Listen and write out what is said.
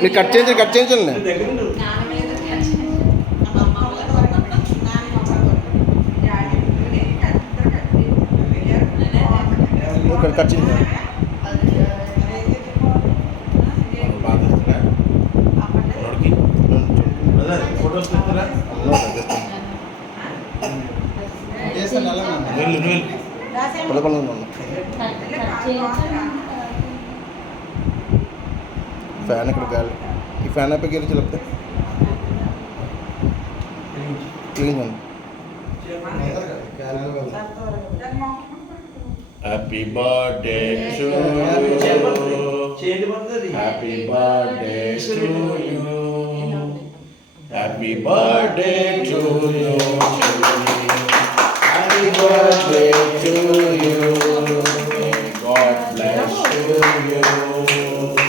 మీరు కట్ చేయించండి ఇక్కడ కట్ చేయండి ఫోటోస్ ఫ్యాన్ ఇక్కడ గాలి ఈ ఫ్యాన్ అయిపోయి గెలిచి లేకపోతే క్లీన్ అండి. Happy birthday to you. Happy birthday to you. Happy birthday to you. Happy birthday to you. May God bless you.